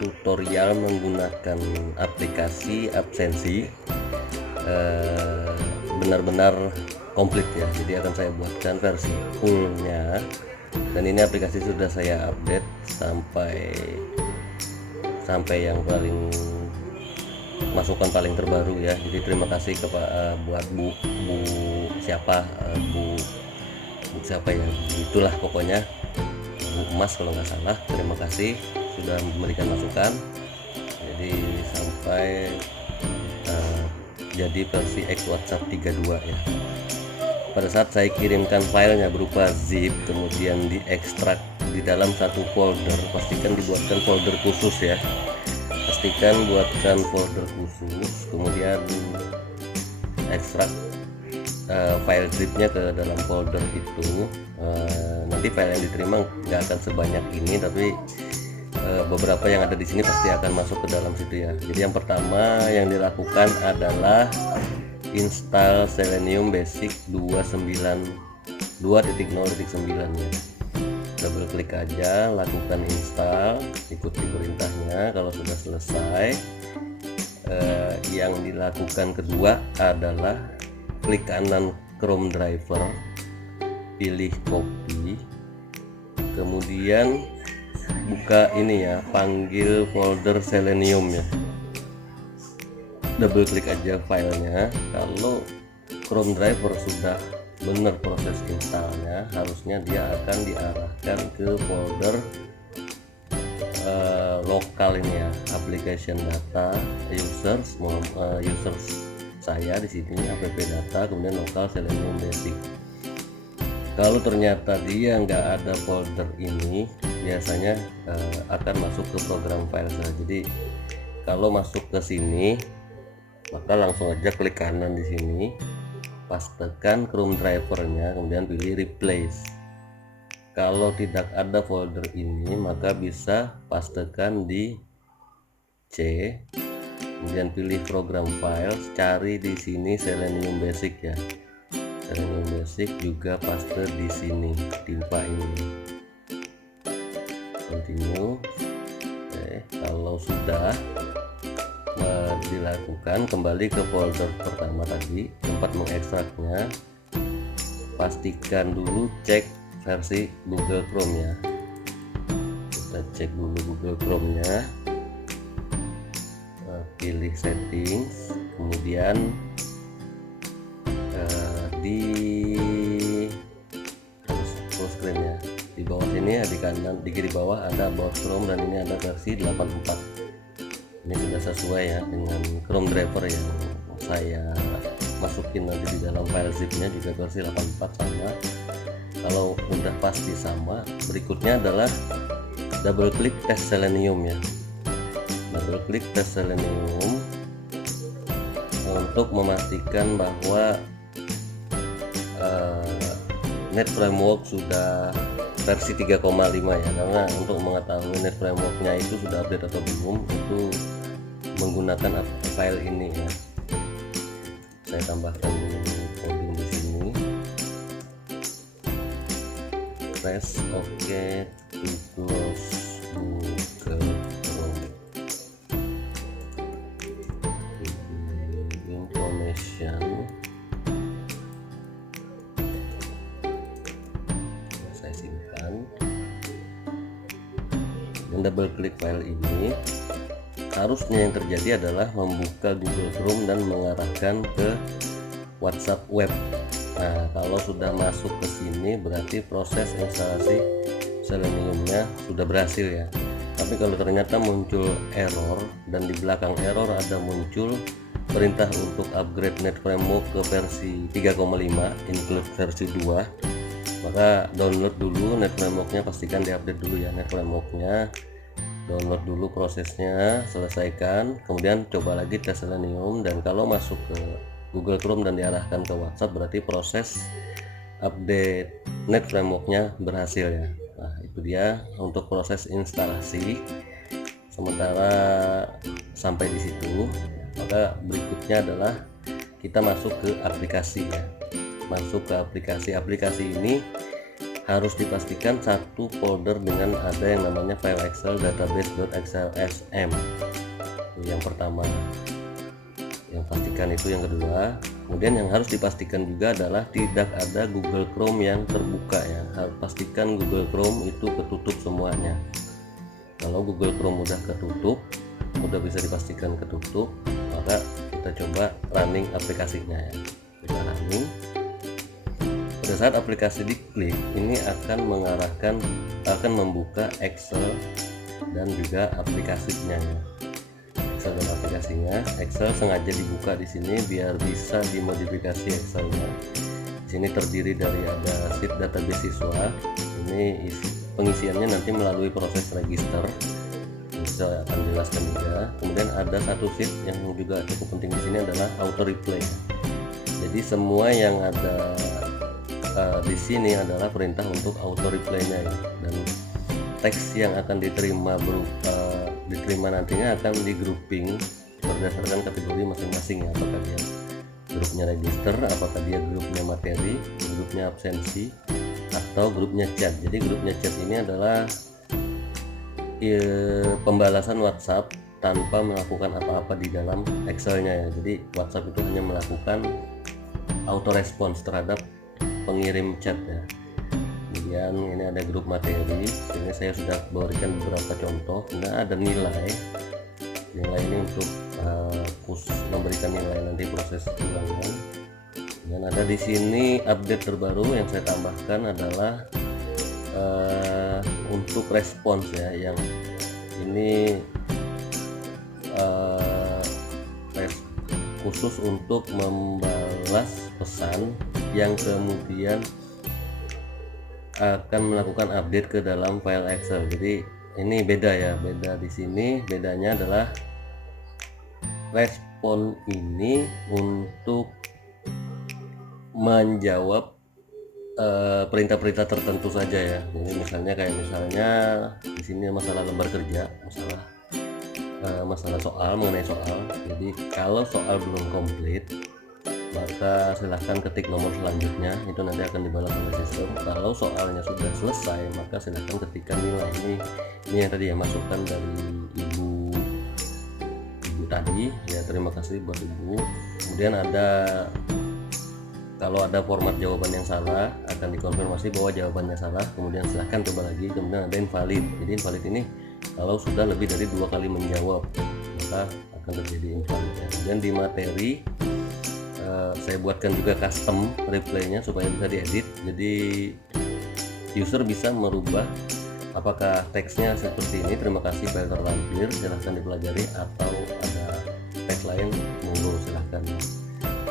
tutorial menggunakan aplikasi Absensi, benar-benar komplit ya. Jadi akan saya buatkan versi fullnya, dan ini aplikasi sudah saya update sampai yang paling masukan paling terbaru ya. Jadi terima kasih buat Bu siapa Bu siapa ya, itulah pokoknya Bu Emas kalau nggak salah. Terima kasih sudah memberikan masukan. Jadi sampai jadi versi X WhatsApp 32 ya. Pada saat saya kirimkan filenya berupa zip, kemudian diekstrak di dalam satu folder, pastikan dibuatkan folder khusus ya. Pastikan buatkan folder khusus, kemudian ekstrak file zipnya ke dalam folder itu. Nanti file yang diterima nggak akan sebanyak ini, tapi beberapa yang ada di sini pasti akan masuk ke dalam situ ya. Jadi yang pertama yang dilakukan adalah install Selenium Basic 2.0.9 ya. Double klik aja, lakukan install, ikuti perintahnya. Kalau sudah selesai, yang dilakukan kedua adalah klik kanan Chrome driver, pilih copy, kemudian buka ini ya, panggil folder Selenium ya. Double klik aja filenya. Kalau Chrome driver sudah benar proses installnya, harusnya dia akan diarahkan ke folder lokal ini ya, application data, users saya di sini app data, kemudian lokal Selenium Basic. Kalau ternyata dia nggak ada folder ini, biasanya akan masuk ke program file saja. Jadi kalau masuk ke sini, maka langsung aja klik kanan di sini, pastekan Chrome drivernya, kemudian pilih replace. Kalau tidak ada folder ini, maka bisa pastekan di C, kemudian pilih program file, cari di sini Selenium Basic ya. Selenium Basic juga paste di sini, timpa ini. Continue. Oke, kalau sudah dilakukan, kembali ke folder pertama tadi tempat mengekstraknya. Pastikan dulu cek versi Google Chrome ya. Kita cek dulu Google Chrome nya, pilih settings, kemudian di full screen ya. Di bawah sini di kanan, di kiri bawah ada About Chrome, dan ini ada versi 84. Ini sudah sesuai ya dengan Chrome driver yang saya masukin nanti di dalam file zipnya, juga versi 84 sama. Kalau udah pasti sama, berikutnya adalah double klik tes Selenium ya. Double klik tes Selenium untuk memastikan bahwa Net Framework sudah versi 3,5 ya, karena untuk mengetahui Net Frameworknya itu sudah update atau belum, itu menggunakan file ini ya. Saya tambahkan coding di sini, press OK to close Google Chrome. Information, saya simpan, dan double klik file ini. Harusnya yang terjadi adalah membuka Google Chrome dan mengarahkan ke WhatsApp web. Nah, kalau sudah masuk ke sini, berarti proses instalasi Seleniumnya sudah berhasil ya. Tapi kalau ternyata muncul error, dan di belakang error ada muncul perintah untuk upgrade Net Framework ke versi 3,5 include versi 2, maka download dulu Net Frameworknya, pastikan diupdate dulu ya Net Frameworknya. Download dulu prosesnya, selesaikan, kemudian coba lagi tes Selenium. Dan kalau masuk ke Google Chrome dan diarahkan ke WhatsApp, berarti proses update Net Frameworknya berhasil ya. Nah, itu dia untuk proses instalasi. Sementara sampai di situ, maka berikutnya adalah kita masuk ke aplikasi ya. Masuk ke aplikasi ini harus dipastikan satu folder dengan ada yang namanya file Excel database.xlsm. Yang pertama, yang pastikan itu. Yang kedua, kemudian yang harus dipastikan juga adalah tidak ada Google Chrome yang terbuka ya. Harus pastikan Google Chrome itu ketutup semuanya. Kalau Google Chrome udah ketutup, udah bisa dipastikan ketutup, maka kita coba running aplikasinya ya. Kita running. Pada saat aplikasi diklik, ini akan membuka Excel dan juga aplikasinya ya. Excel dan aplikasinya. Excel sengaja dibuka di sini biar bisa dimodifikasi Excelnya. Di sini terdiri dari ada sheet database siswa. Ini pengisiannya nanti melalui proses register. Bisa akan jelaskan juga. Kemudian ada satu sheet yang juga cukup penting di sini adalah auto replay. Jadi semua yang ada di sini adalah perintah untuk auto reply-nya ya. Dan teks yang akan diterima nantinya akan di grouping berdasarkan kategori masing-masing ya. Apakah dia grupnya register, apakah dia grupnya materi, grupnya absensi, atau grupnya chat. Jadi grupnya chat ini adalah pembalasan WhatsApp tanpa melakukan apa-apa di dalam Excel-nya ya. Jadi WhatsApp itu hanya melakukan auto response terhadap pengirim chat ya. Kemudian ini ada grup materi. Ini saya sudah berikan beberapa contoh. Nah, ada nilai ini untuk khusus memberikan nilai nanti proses ulangan. Dan ada di sini update terbaru yang saya tambahkan adalah untuk respons ya, yang ini khusus untuk membalas pesan yang kemudian akan melakukan update ke dalam file Excel. Jadi ini beda ya, beda di sini. Bedanya adalah respon ini untuk menjawab perintah-perintah tertentu saja ya. Jadi misalnya di sini masalah lembar kerja, masalah soal, mengenai soal. Jadi kalau soal belum komplit, maka silahkan ketik nomor selanjutnya, itu nanti akan dibalas oleh sistem. Kalau soalnya sudah selesai, maka silahkan ketikkan nilai. Ini yang tadi ya, masukan dari ibu tadi ya, terima kasih buat ibu. Kemudian kalau ada format jawaban yang salah, akan dikonfirmasi bahwa jawabannya salah, kemudian silahkan coba lagi. Kemudian ada invalid. Jadi invalid ini kalau sudah lebih dari 2 kali menjawab, maka akan terjadi invalid ya. Kemudian di materi saya buatkan juga custom reply-nya supaya bisa diedit. Jadi user bisa merubah apakah teksnya seperti ini, terima kasih file terlampir, silahkan dipelajari, atau ada teks lain, monggo silahkan.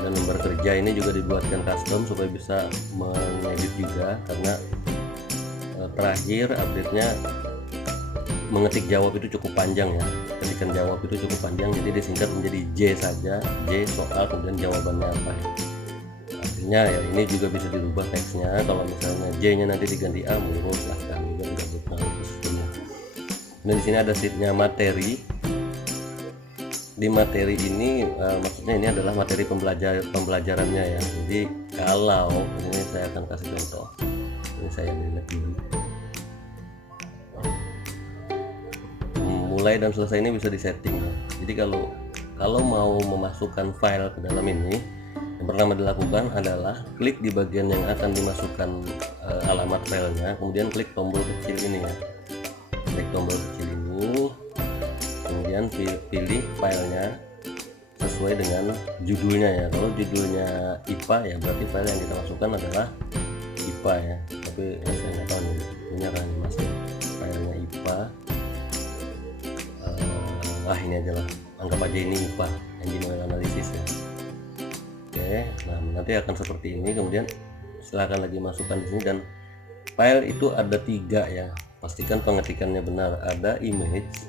Dan lembar kerja ini juga dibuatkan custom supaya bisa mengedit juga, karena terakhir update-nya mengetik jawab itu cukup panjang ya. Ketikan jawab itu cukup panjang, jadi disingkat menjadi J saja, J soal, kemudian jawabannya apa ya. Artinya ya ini juga bisa dirubah teksnya. Kalau misalnya J-nya nanti diganti A, monggo silahkan, juga tidak berpengaruh ke sistemnya. Nah, di sini ada sheet-nya materi. Di materi ini maksudnya ini adalah materi pembelajarannya ya. Jadi kalau ini saya akan kasih contoh. Ini saya delete dulu. Mulai dan selesai ini bisa disetting ya. Jadi kalau mau memasukkan file ke dalam ini, yang pertama dilakukan adalah klik di bagian yang akan dimasukkan alamat filenya, kemudian klik tombol kecil ini ya. Klik tombol kecil ini, kemudian pilih filenya sesuai dengan judulnya ya. Kalau judulnya IPA ya, berarti file yang kita masukkan adalah IPA ya. Tapi saya nggak tahu nih, punya kan masih filenya IPA. Ini aja lah, anggap aja ini IPA, engine oil analysis ya. Oke, nah nanti akan seperti ini. Kemudian silakan lagi masukkan di sini, dan file itu ada 3 ya. Pastikan pengetikannya benar. Ada image,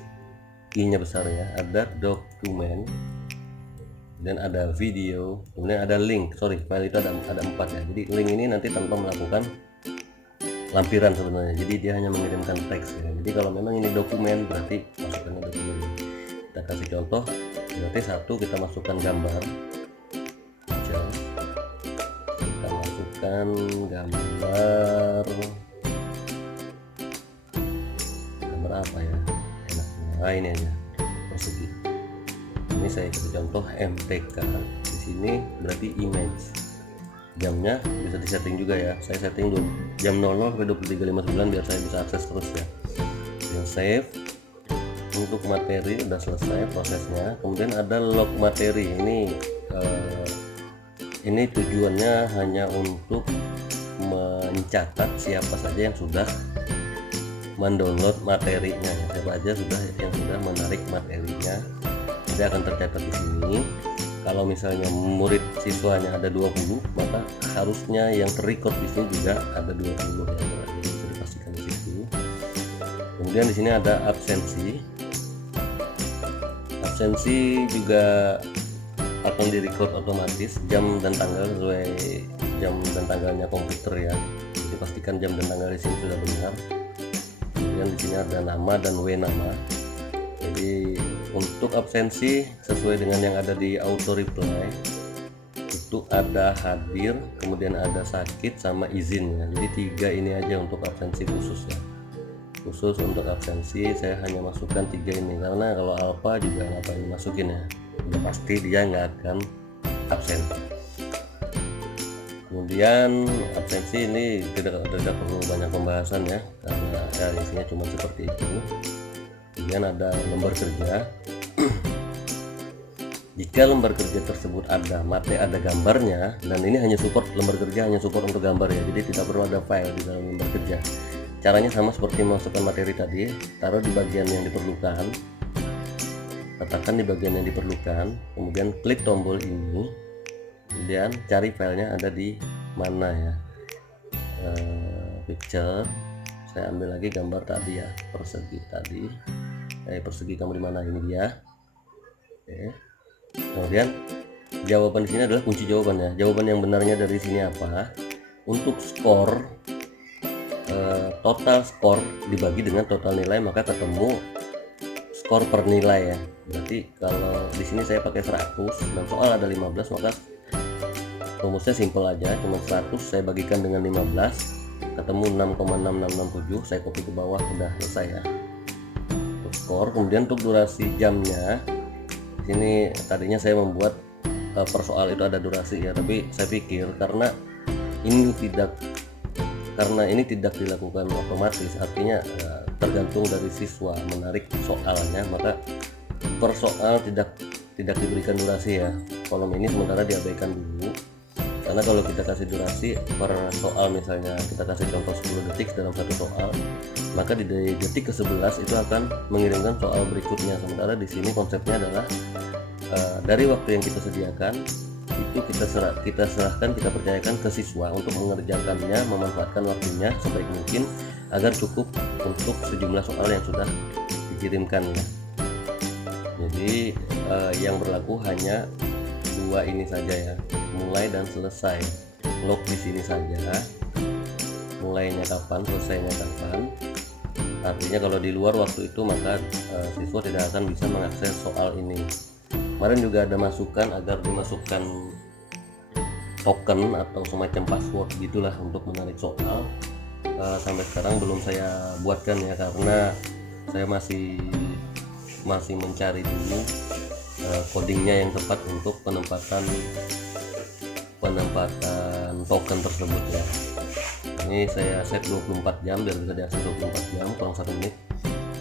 I-nya besar ya, ada dokumen, dan ada video, kemudian ada link. File itu ada 4 ya. Jadi link ini nanti tanpa melakukan lampiran sebenarnya, jadi dia hanya mengirimkan teks ya. Jadi kalau memang ini dokumen, berarti masukkannya dokumen. Kita kasih contoh, berarti kita masukkan gambar, kita masukkan gambar Nah ini aja persegi. Ini saya kasih contoh MTK. Di sini berarti image. Jamnya bisa disetting juga ya. Saya setting dulu jam 00 sampai 23.59 biar saya bisa akses terus ya. Yang save. Untuk materi udah selesai prosesnya. Kemudian ada log materi. Ini tujuannya hanya untuk mencatat siapa saja yang sudah mendownload materinya, siapa aja yang sudah menarik materinya. Nanti akan tercatat di sini. Kalau misalnya murid siswanya ada 20, maka harusnya yang terrecord di sini juga ada 20 ya. Jadi bisa dipastikan di situ. Kemudian di sini ada absensi. Absensi juga akan direcord otomatis jam dan tanggal sesuai jam dan tanggalnya komputer ya. Jadi pastikan jam dan tanggal di sini sudah benar. Kemudian di sini ada nama dan W nama. Jadi untuk absensi sesuai dengan yang ada di auto reply itu ada hadir, kemudian ada sakit sama izin ya. Jadi 3 ini aja untuk absensi khusus ya. Khusus untuk absensi saya hanya masukkan 3 ini karena kalau alpha juga ngapain masukin ya, udah pasti dia nggak akan absen. Kemudian absensi ini tidak perlu banyak pembahasan ya, karena ya isinya cuma seperti itu. Kemudian ada lembar kerja. Jika lembar kerja tersebut ada gambarnya, dan ini hanya support lembar kerja, hanya support untuk gambar ya, jadi tidak perlu ada file di dalam lembar kerja. Caranya sama seperti memasukkan materi tadi, taruh di bagian yang diperlukan, letakkan di bagian yang diperlukan, kemudian klik tombol ini, kemudian cari filenya ada di mana ya. Picture, saya ambil lagi gambar tadi ya, persegi tadi. Persegi kamu di mana, ini dia. Oke. Kemudian jawaban di sini adalah kunci jawabannya. Jawaban yang benarnya dari sini apa? Untuk skor, total skor dibagi dengan total nilai maka ketemu skor per nilai ya. Berarti kalau di sini saya pakai 100 dan soal ada 15, maka rumusnya simple aja, cuma 100 saya bagikan dengan 15 ketemu 6,6667, saya copy ke bawah, udah selesai ya untuk skor. Kemudian untuk durasi jamnya, di sini tadinya saya membuat per soal itu ada durasi ya, tapi saya pikir karena ini tidak dilakukan otomatis, artinya tergantung dari siswa menarik soalnya, maka per soal tidak diberikan durasi ya. Kolom ini sementara diabaikan dulu, karena kalau kita kasih durasi per soal, misalnya kita kasih contoh 10 detik dalam satu soal, maka di detik ke-11 itu akan mengirimkan soal berikutnya. Sementara di sini konsepnya adalah dari waktu yang kita sediakan itu kita percayakan ke siswa untuk mengerjakannya, memanfaatkan waktunya sebaik mungkin agar cukup untuk sejumlah soal yang sudah dikirimkan ya. Jadi yang berlaku hanya 2 ini saja ya, mulai dan selesai. Log di sini saja, mulainya kapan, selesainya kapan. Artinya kalau di luar waktu itu maka siswa tidak akan bisa mengakses soal ini. Kemarin juga ada masukan agar dimasukkan token atau semacam password gitulah untuk menarik soal. Sampai sekarang belum saya buatkan ya, karena saya masih mencari dulu codingnya yang tepat untuk penempatan token tersebut ya. Ini saya set 24 jam biar bisa diakses 24 jam kurang 1 menit.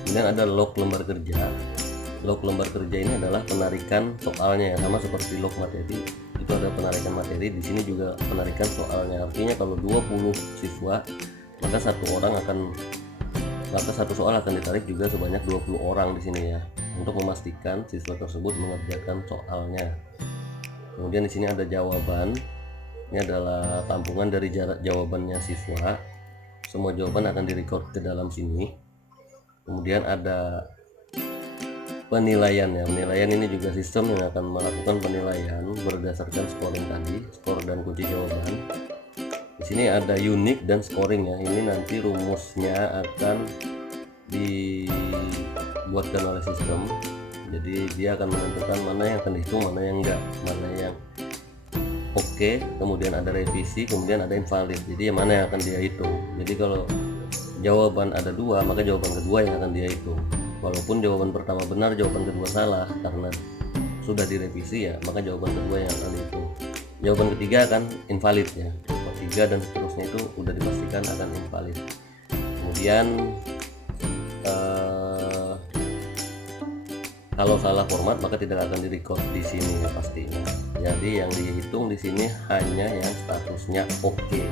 Kemudian ada log lembar kerja. Log lembar kerja ini adalah penarikan soalnya ya, sama seperti log materi. Itu ada penarikan materi, di sini juga penarikan soalnya. Artinya kalau 20 siswa, maka satu soal akan ditarik juga sebanyak 20 orang di sini ya, untuk memastikan siswa tersebut mengerjakan soalnya. Kemudian di sini ada jawaban. Ini adalah tampungan dari jawabannya siswa. Semua jawaban akan direcord ke dalam sini. Kemudian ada penilaian ya. Penilaian ini juga sistem yang akan melakukan penilaian berdasarkan scoring tadi, skor dan kunci jawaban. Di sini ada unique dan scoring ya. Ini nanti rumusnya akan dibuatkan oleh sistem. Jadi dia akan menentukan mana yang akan dihitung, mana yang enggak, mana yang oke, kemudian ada revisi, kemudian ada invalid. Jadi yang mana yang akan dia hitung. Jadi kalau jawaban ada 2, maka jawaban kedua yang akan dia hitung. walaupun jawaban pertama benar, jawaban kedua salah karena sudah direvisi ya, maka jawaban kedua yang akan dihitung. Jawaban ketiga akan invalid ya, ketiga dan seterusnya itu udah dipastikan akan invalid. Kemudian kalau salah format maka tidak akan direcord di sini ya pastinya. Jadi yang dihitung di sini hanya yang statusnya oke.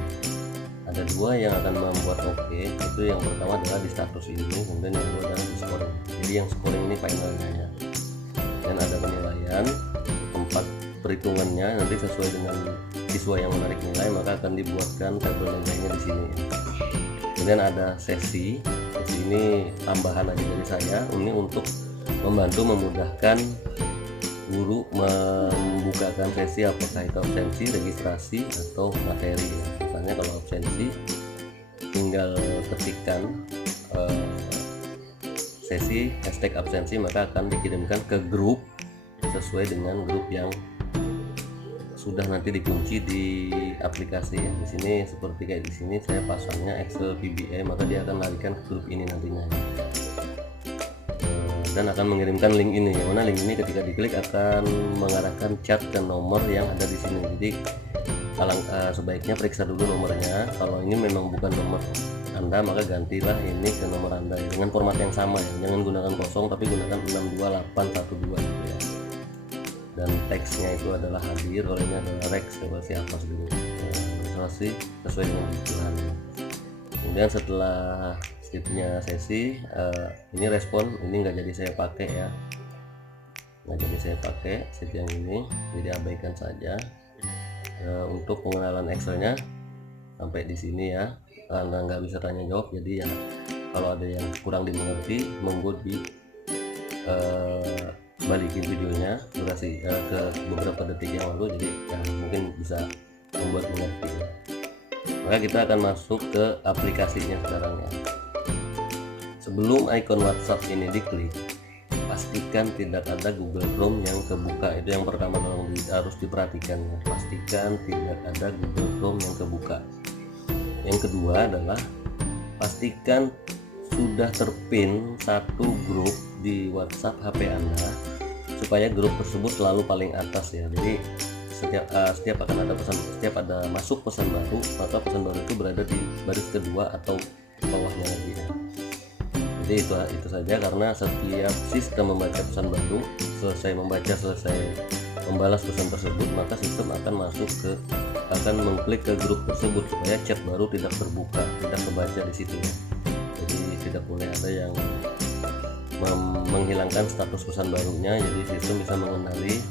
Ada dua yang akan membuat oke, itu yang pertama adalah di status ini, kemudian yang kedua adalah di scoring. Jadi yang scoring ini finalnya ya. Dan ada penilaian, tempat perhitungannya nanti sesuai dengan siswa yang menarik nilai maka akan dibuatkan tabel nilainya di sini. Kemudian ada sesi ini tambahan aja dari saya, ini untuk membantu memudahkan guru membukakan sesi apakah itu absensi, registrasi atau materi ya. Misalnya kalau absensi tinggal ketikkan sesi hashtag absensi maka akan dikirimkan ke grup sesuai dengan grup yang sudah nanti dikunci di aplikasi ya. Di sini seperti kayak di sini saya pasangnya Excel VBA, maka dia akan larikan ke grup ini nantinya dan akan mengirimkan link ini, yang mana link ini ketika diklik akan mengarahkan chat ke nomor yang ada di sini. Jadi sebaiknya periksa dulu nomornya. Kalau ini memang bukan nomor Anda maka gantilah ini ke nomor Anda ya, dengan format yang sama ya. Jangan gunakan kosong tapi gunakan 62812 gitu ya. Dan teksnya itu adalah hadir, olehnya adalah Rex siapa dulu sesuai dengan kebutuhan. Kemudian setelah sheetnya sesi ini respon ini nggak jadi saya pakai ya, nggak jadi saya pakai sheet yang ini, jadi abaikan saja. Untuk pengenalan Excelnya sampai di sini ya, Anda nggak bisa tanya jawab, jadi ya kalau ada yang kurang dimengerti monggo di balikin videonya durasi ke beberapa detik yang lalu, jadi ya mungkin bisa membuat mengerti ya. Maka kita akan masuk ke aplikasinya sekarang ya. Sebelum ikon WhatsApp ini diklik, pastikan tidak ada Google Chrome yang kebuka. Itu yang pertama harus diperhatikan ya. Pastikan tidak ada Google Chrome yang kebuka. Yang kedua adalah pastikan sudah terpin satu grup di WhatsApp HP Anda supaya grup tersebut selalu paling atas ya. Jadi setiap akan ada setiap ada masuk pesan baru, maka pesan baru itu berada di baris kedua atau bawahnya lagi ya. Jadi itu saja, karena setiap sistem membaca pesan baru, selesai membalas pesan tersebut, maka sistem akan mengklik ke grup tersebut supaya chat baru tidak terbuka, tidak terbaca di situ ya. Jadi tidak boleh ada yang menghilangkan status pesan barunya, jadi sistem bisa mengenali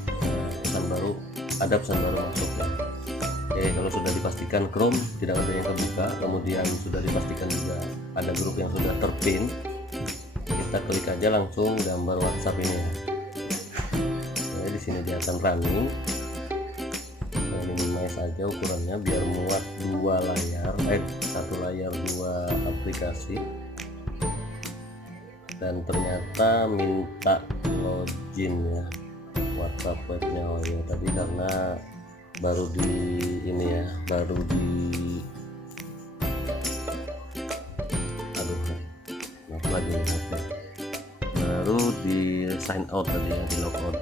pesan baru masuk ya. Oke, kalau sudah dipastikan Chrome tidak ada yang terbuka, kemudian sudah dipastikan juga ada grup yang sudah terpin, kita klik aja langsung gambar WhatsApp ini ya. Nah, di sini dia akan running. Nah, minimize saja ukurannya biar muat satu layar dua aplikasi. Dan ternyata minta login ya WhatsApp webnya. Oh ya, tadi karena baru di sign out tadi ya, di logout.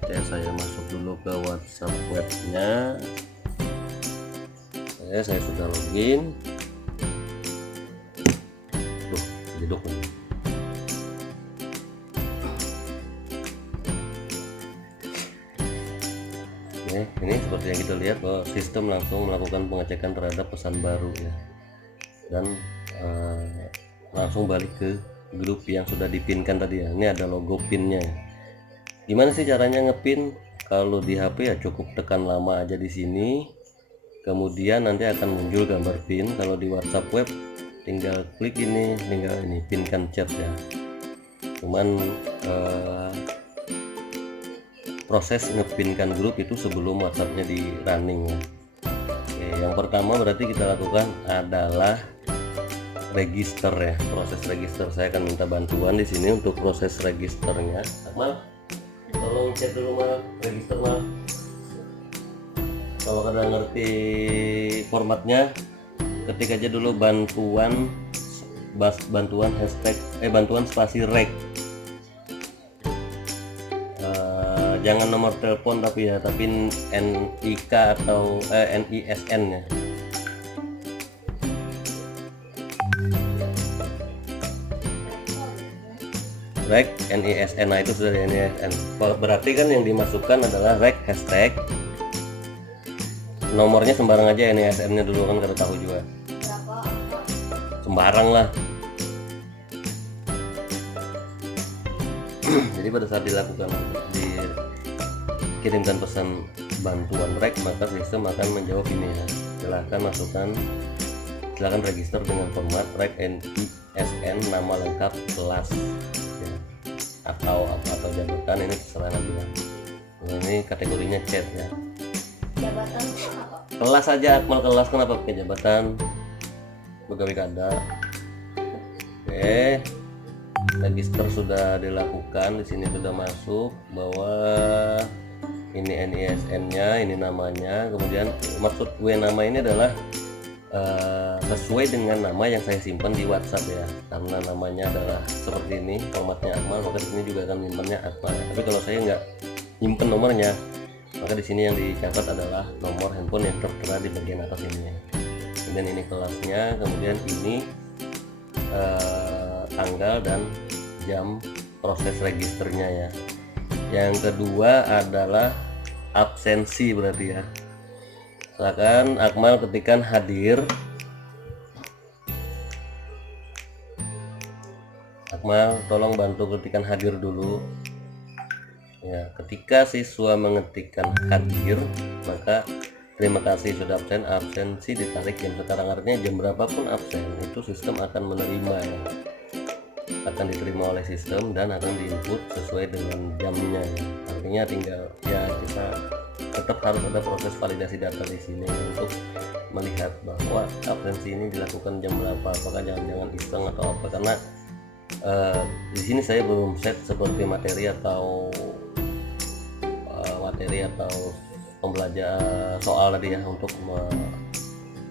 Oke, saya masuk dulu ke WhatsApp webnya. Saya sudah login. Jeduk nih. Ini seperti yang kita lihat bahwa sistem langsung melakukan pengecekan terhadap pesan baru ya, dan langsung balik ke grup yang sudah dipinkan tadi ya. Ini ada logo pinnya. Gimana sih caranya ngepin? Kalau di HP ya cukup tekan lama aja di sini, kemudian nanti akan muncul gambar pin. Kalau di WhatsApp web tinggal klik ini, pinkan chat ya. Cuman proses ngepinkan grup itu sebelum WhatsAppnya di running ya. Oke, yang pertama berarti kita lakukan adalah register ya, proses register. Saya akan minta bantuan di sini untuk proses registernya. Mal, tolong cek dulu Mal, register Mal. Kalau kalian ngerti formatnya, ketik aja dulu bantuan hashtag bantuan spasi reg jangan nomor telepon tapi ya, tapi NIK atau NISN ya. Rek NISN, nah itu sudah NISN. Berarti kan yang dimasukkan adalah rek hashtag, nomornya sembarang aja, NISN-nya dulu kan kada tahu juga. Sembarang lah. Jadi pada saat dikirimkan pesan bantuan rek, maka sistem akan menjawab ini ya. Silakan register dengan format rek NISN, nama lengkap, kelas ya, atau jabatan, ini terserah nanti ya. Ini kategorinya chat ya. Jabatan apa? Kelas aja, Akmal kelas, kenapa pakai jabatan? Pegawai kada. Oke. Register sudah dilakukan, di sini sudah masuk bahwa ini NISN-nya, ini namanya, kemudian maksud W nama ini adalah sesuai dengan nama yang saya simpan di WhatsApp ya, karena namanya adalah seperti ini, formatnya Akmal, maka di sini juga akan nyimpannya Akmal. Tapi kalau saya nggak nyimpen nomornya, maka di sini yang dicatat adalah nomor handphone yang tertera di bagian atas ini ya. Kemudian ini kelasnya, kemudian ini tanggal dan jam proses registernya ya. Yang kedua adalah absensi berarti ya. Silakan Akmal ketikkan hadir. Akmal tolong bantu ketikkan hadir dulu. Ya, ketika siswa mengetikkan hadir, maka terima kasih sudah absen, absensi ditarik jam sekarang, artinya jam berapapun absen itu sistem akan menerima ya. Akan diterima oleh sistem dan akan diinput sesuai dengan jamnya ya. Artinya tinggal ya, kita tetap harus ada proses validasi data di sini untuk melihat bahwa absensi ini dilakukan jam berapa, apakah jangan-jangan iseng atau apa, karena di sini saya belum set seperti materi atau pembelajaran soal tadi ya, untuk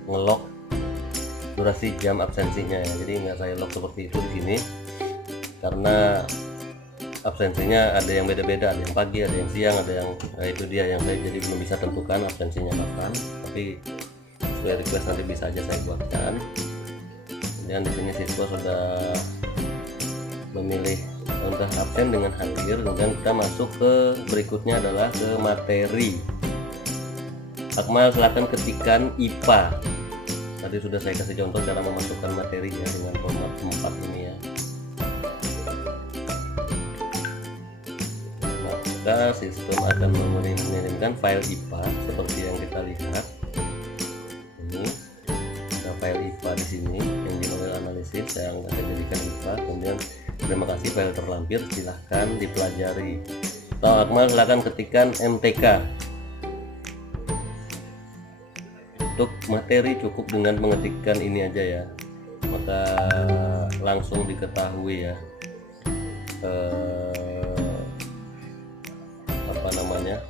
ngelok durasi jam absensinya ya. Jadi nggak saya lock seperti itu di sini karena absensinya ada yang beda-beda, ada yang pagi, ada yang siang, ada yang itu dia yang saya jadi belum bisa tentukan absensinya kapan, tapi sesuai request nanti bisa aja saya buatkan. Kemudian di sini siswa sudah memilih untuk absen dengan hadir. Kemudian kita masuk ke berikutnya adalah ke materi. Akmal silakan ketikkan IPA. Tadi sudah saya kasih contoh cara memasukkan materi ya dengan format 4 ini ya. Maka sistem akan mengirimkan file IPA seperti yang kita lihat. Ini ada file IPA di sini yang dimodel analisis, saya akan jadikan IPA. Kemudian terima kasih file terlampir, silahkan dipelajari. Atau Akmal silahkan ketikkan MTK. Untuk materi cukup dengan mengetikkan ini aja ya, maka langsung diketahui ya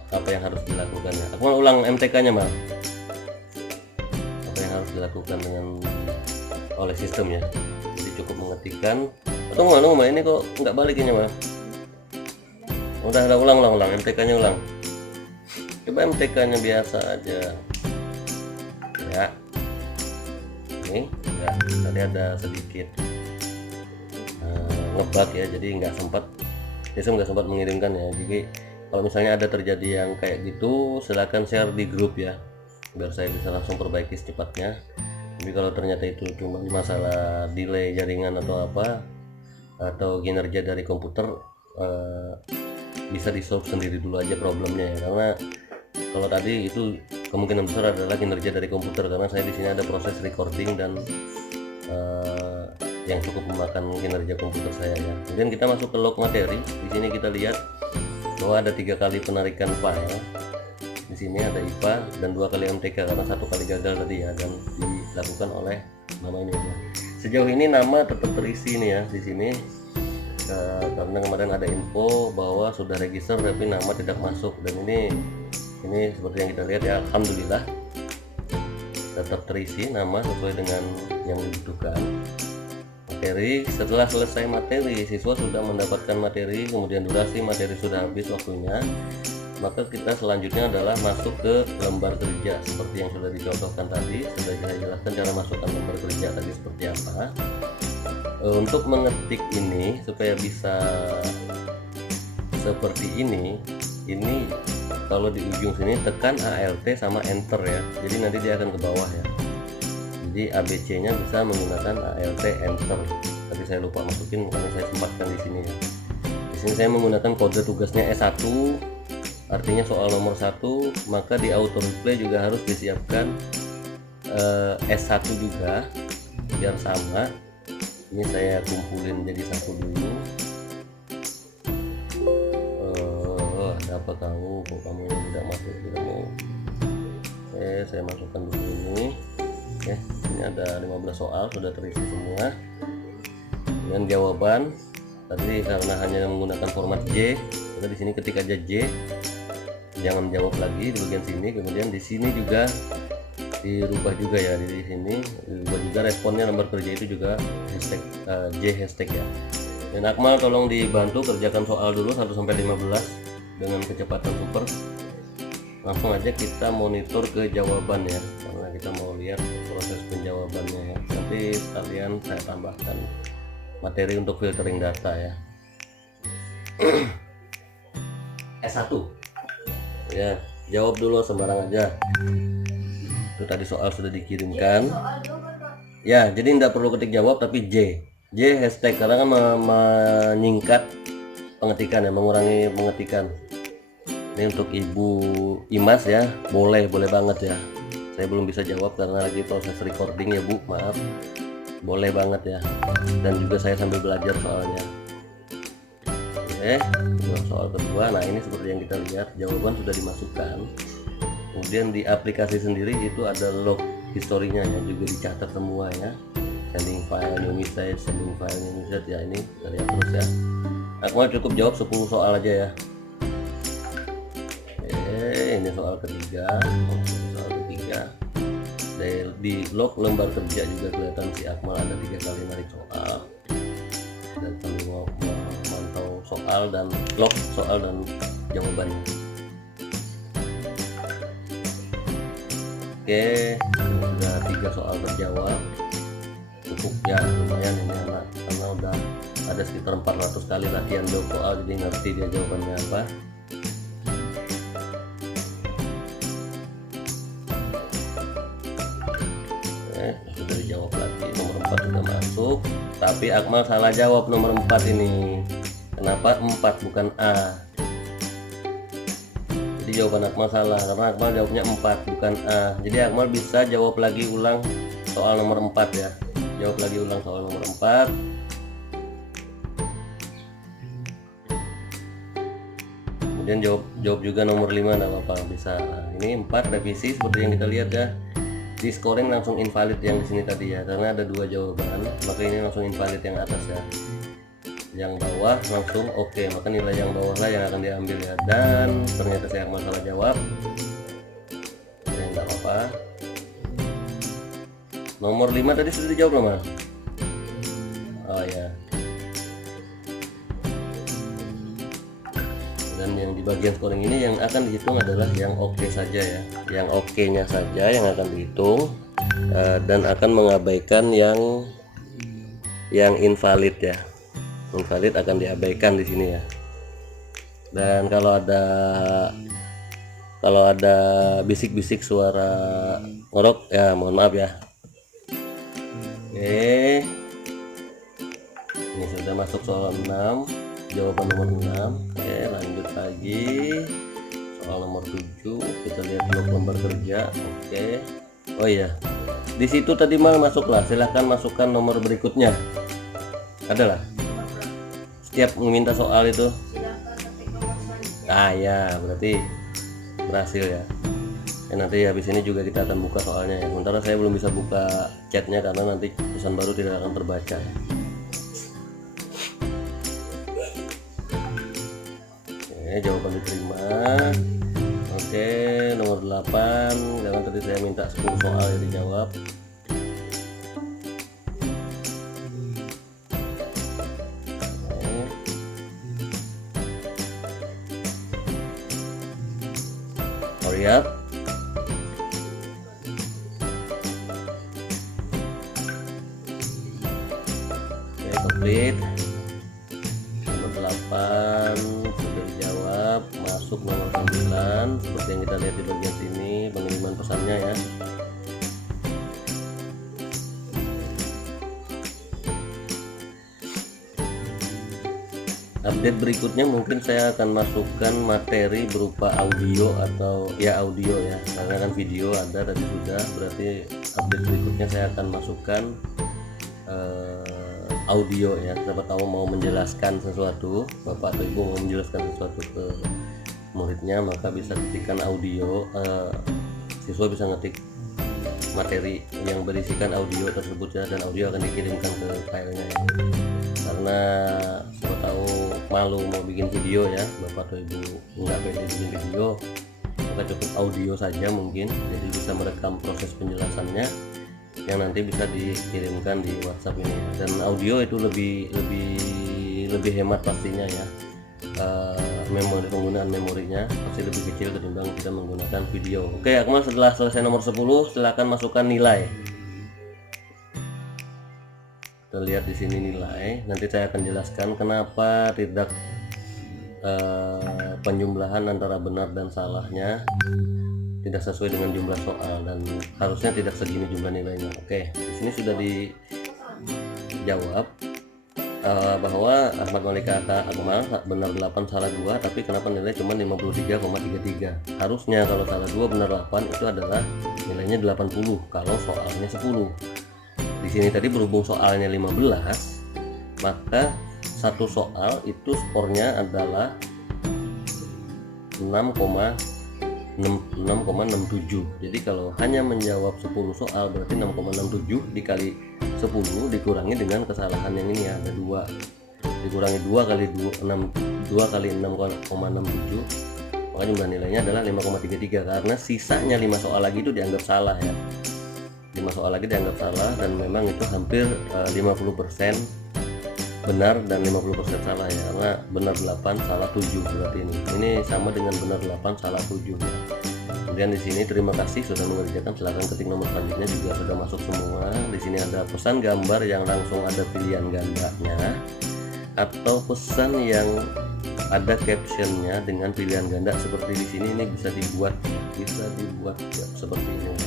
apa yang harus dilakukan ya. Aku mau ulang MTK-nya Mal. Apa yang harus dilakukan oleh sistem ya. Jadi cukup mengetikkan. Tunggu ini kok nggak balik ini Mal. Udah ulang MTK-nya ulang. Coba MTK-nya biasa aja. Ya. Ini ya, tadi ada sedikit ngebug ya, jadi nggak sempat mengirimkan ya. Jadi kalau misalnya ada terjadi yang kayak gitu, silakan share di grup ya, biar saya bisa langsung perbaiki secepatnya. Tapi kalau ternyata itu cuma masalah delay jaringan atau apa, atau kinerja dari komputer, bisa di solve sendiri dulu aja problemnya ya. Karena kalau tadi itu kemungkinan besar adalah kinerja dari komputer, karena saya di sini ada proses recording dan yang cukup memakan kinerja komputer saya ya. Kemudian kita masuk ke log materi. Di sini kita lihat bahwa ada 3 kali penarikan file. Di sini ada IPA dan 2 kali MTK karena 1 kali gagal tadi ya, dan dilakukan oleh nama ini ya. Sejauh ini nama tetap terisi nih ya di sini, karena kemarin ada info bahwa sudah register tapi nama tidak masuk, dan ini seperti yang kita lihat ya, alhamdulillah tetap terisi nama sesuai dengan yang dibutuhkan. materi. Setelah selesai materi, siswa sudah mendapatkan materi, kemudian durasi materi sudah habis waktunya, maka kita selanjutnya adalah masuk ke lembar kerja seperti yang sudah dicontohkan tadi. Sudah saya jelaskan cara masukkan lembar kerja tadi seperti apa. Untuk mengetik ini supaya bisa seperti ini kalau di ujung sini tekan ALT sama enter ya, jadi nanti dia akan ke bawah ya. Jadi ABC nya bisa menggunakan ALT enter. Tadi saya lupa masukin, makanya saya sempatkan di sini ya. Di sini saya menggunakan kode tugasnya S1, artinya soal nomor 1, maka di auto replay juga harus disiapkan S1 juga biar sama. Ini saya kumpulin jadi satu dulu. Ada apa kamu? Kok kamu yang tidak masuk? Tidak mau. Oke, saya masukkan dulu ini. Oke, ini ada 15 soal sudah terisi semua. Dengan jawaban tadi karena hanya menggunakan format J, maka di sini ketik aja J. Jangan jawab lagi di bagian sini. Kemudian di sini juga dirubah juga ya, di sini dirubah juga responnya lembar kerja itu juga hashtag J hashtag ya. Dan Akmal tolong dibantu kerjakan soal dulu 1 sampai 15 dengan kecepatan super. Langsung aja kita monitor ke jawaban ya, karena kita mau lihat proses penjawabannya ya. Nanti sekalian saya tambahkan materi untuk filtering data ya. S1 ya, jawab dulu sembarang aja. Itu tadi soal sudah dikirimkan ya, jadi tidak perlu ketik jawab tapi J hashtag, karena kan menyingkat pengetikan ya, mengurangi pengetikan. Ini untuk Ibu Imas ya, boleh banget ya. Saya belum bisa jawab karena lagi proses recording ya Bu, maaf. Boleh banget ya, dan juga saya sambil belajar soalnya. Oke, soal kedua. Nah ini seperti yang kita lihat, jawaban sudah dimasukkan. Kemudian di aplikasi sendiri itu ada log historinya ya, juga dicatat semua ya. Sending file Unisys, sending file Unisys ya, ini kita lihat terus ya. Akmal cukup jawab 10 soal aja ya. Ini soal ketiga. Di log lembar kerja juga kelihatan si Akmal ada 3 kali narik soal, dan sambil mau memantau soal dan log soal dan jawabannya. Oke, sudah 3 soal terjawab, cukup ya, lumayan ini anak, karena udah ada sekitar 400 kali latihan jawab soal, jadi ngerti dia jawabannya apa. Sudah dijawab lagi, nomor 4 sudah masuk, tapi Akmal salah jawab nomor 4 ini. Kenapa 4 bukan A? Jadi jawaban Akmal salah karena Akmal jawabnya 4 bukan A. Jadi Akmal bisa jawab lagi ulang soal nomor 4 ya. Jawab lagi ulang soal nomor 4. Kemudian jawab juga nomor 5, enggak apa-apa, bisa. Nah, ini 4 revisi seperti yang kita lihat ya. Di scoring langsung invalid yang di sini tadi ya, karena ada 2 jawaban, maka ini langsung invalid yang atas ya. Yang bawah langsung oke, maka nilai yang bawah lah yang akan diambil ya. Dan ternyata saya masalah jawab, ya nggak apa-apa. Nomor 5 tadi sudah dijawab belum Mas? Oh ya. Dan yang di bagian scoring ini yang akan dihitung adalah yang oke saja ya, yang oke-nya saja yang akan dihitung, dan akan mengabaikan yang invalid ya. Invalid akan diabaikan di sini ya. Dan kalau ada bisik-bisik suara ngorok ya mohon maaf ya. Oke, ini sudah masuk soal 6, jawaban nomor 6. Oke, lanjut lagi soal nomor 7, kita lihat blok lembar kerja. Oke, oh iya, di situ tadi masuklah, silahkan masukkan nomor berikutnya, adalah setiap meminta soal itu. Ah ya, berarti berhasil ya. Nanti habis ini juga kita akan buka soalnya ya. Sementara saya belum bisa buka chatnya karena nanti pesan baru tidak akan terbaca ya. Oke, jawaban diterima. Oke, nomor 8, karena tadi saya minta 10 soal yang dijawab. lihat. Oke, komplit. Nomor 8 sudah dijawab. Masuk nomor 9 seperti yang kita lihat di bagian sini pengiriman pesannya ya. Update berikutnya mungkin saya akan masukkan materi berupa audio atau ya audio ya, karena kan video ada tadi sudah, berarti update berikutnya saya akan masukkan audio ya. Siapa tahu mau menjelaskan sesuatu, bapak atau ibu mau menjelaskan sesuatu ke muridnya, maka bisa ketikkan audio, siswa bisa ngetik materi yang berisikan audio tersebut ya, dan audio akan dikirimkan ke filenya ya. Karena siapa tahu malu mau bikin video ya, bapak atau ibu nggak pede bikin video, maka cukup audio saja mungkin, jadi bisa merekam proses penjelasannya yang nanti bisa dikirimkan di WhatsApp ini. Dan audio itu lebih hemat pastinya ya, memori, penggunaan memorinya pasti lebih kecil ketimbang kita menggunakan video. Oke Akmal, setelah selesai nomor 10 silakan masukkan nilai. Kita lihat di sini nilai. Nanti saya akan jelaskan kenapa tidak penjumlahan antara benar dan salahnya tidak sesuai dengan jumlah soal, dan harusnya tidak segini jumlah nilainya. Oke, di sini sudah dijawab bahwa Ahmad Malik Akmal benar 8 salah 2, tapi kenapa nilai cuma 53,33. Harusnya kalau salah 2 benar 8 itu adalah nilainya 80 kalau soalnya 10. Di sini tadi berhubung soalnya 15, maka satu soal itu skornya adalah 6,67. Jadi kalau hanya menjawab 10 soal berarti 6,67 dikali 10 dikurangi dengan kesalahan yang ini ya, ada 2. Dikurangi 2 kali 6,67, maka jumlah nilainya adalah 5,33, karena sisanya 5 soal lagi itu dianggap salah ya. 5 soal lagi dianggap salah, dan memang itu hampir 50% benar dan 50% salah ya, karena benar 8 salah 7 berarti ini sama dengan benar 8 salah 7 ya. Kemudian di sini terima kasih sudah mengerjakan, silahkan ketik nomor selanjutnya juga sudah masuk semua. Di sini ada pesan gambar yang langsung ada pilihan gandanya, atau pesan yang ada captionnya dengan pilihan ganda seperti di sini. Ini bisa dibuat ya, seperti ini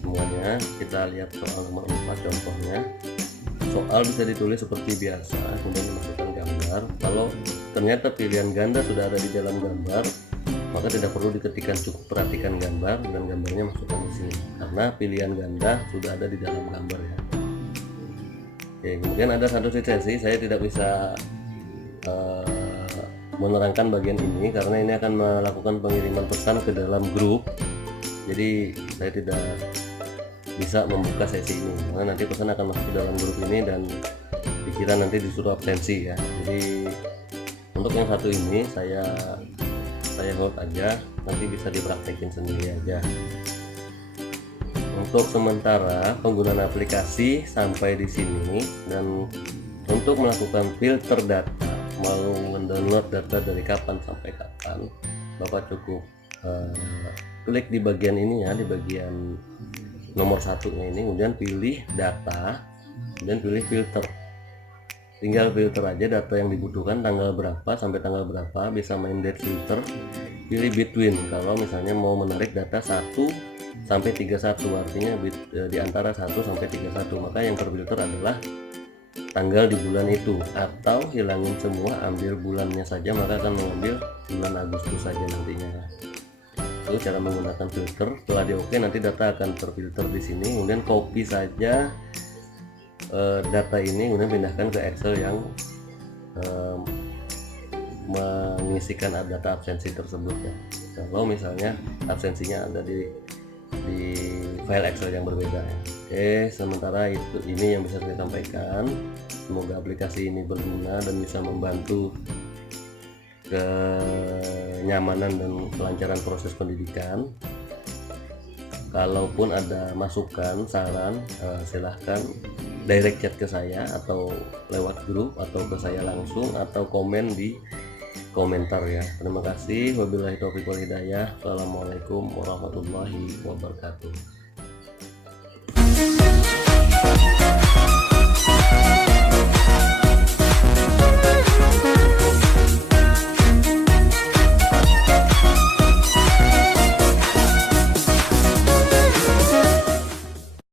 semuanya. Kita lihat soal nomor 4 contohnya. Soal bisa ditulis seperti biasa, kemudian dimasukkan gambar. Kalau ternyata pilihan ganda sudah ada di dalam gambar, maka tidak perlu diketikkan, cukup perhatikan gambar dan gambarnya masukkan di sini, karena pilihan ganda sudah ada di dalam gambar ya. Oke, kemudian ada satu sesi saya tidak bisa menerangkan bagian ini karena ini akan melakukan pengiriman pesan ke dalam grup, jadi saya tidak bisa membuka sesi ini, karena nanti pesan akan masuk ke dalam grup ini dan dikira nanti disuruh absensi ya. Jadi untuk yang satu ini saya hold aja, nanti bisa dipraktekin sendiri aja. Untuk sementara penggunaan aplikasi sampai di sini, dan untuk melakukan filter data, mau mendownload data dari kapan sampai kapan, Bapak cukup klik di bagian ini ya, di bagian nomor satunya ini, kemudian pilih data, kemudian pilih filter. Tinggal filter aja data yang dibutuhkan, tanggal berapa sampai tanggal berapa, bisa main date filter. Pilih between kalau misalnya mau menarik data 1 sampai 31, artinya di antara 1 sampai 31, maka yang terfilter adalah tanggal di bulan itu, atau hilangin semua, ambil bulannya saja, maka akan mengambil bulan Agustus saja nantinya. Itu cara menggunakan filter. Setelah di oke, nanti data akan terfilter di sini, kemudian copy saja data ini, kemudian pindahkan ke Excel yang mengisikan data absensi tersebut ya. Kalau misalnya absensinya ada di file Excel yang berbeda ya. Oke, sementara itu ini yang bisa saya sampaikan. Semoga aplikasi ini berguna dan bisa membantu kenyamanan dan kelancaran proses pendidikan. Kalaupun ada masukan, saran, silahkan direct chat ke saya, atau lewat grup, atau ke saya langsung, atau komen di komentar ya. Terima kasih. Wabillahi taufiq wal hidayah. Assalamualaikum warahmatullahi wabarakatuh.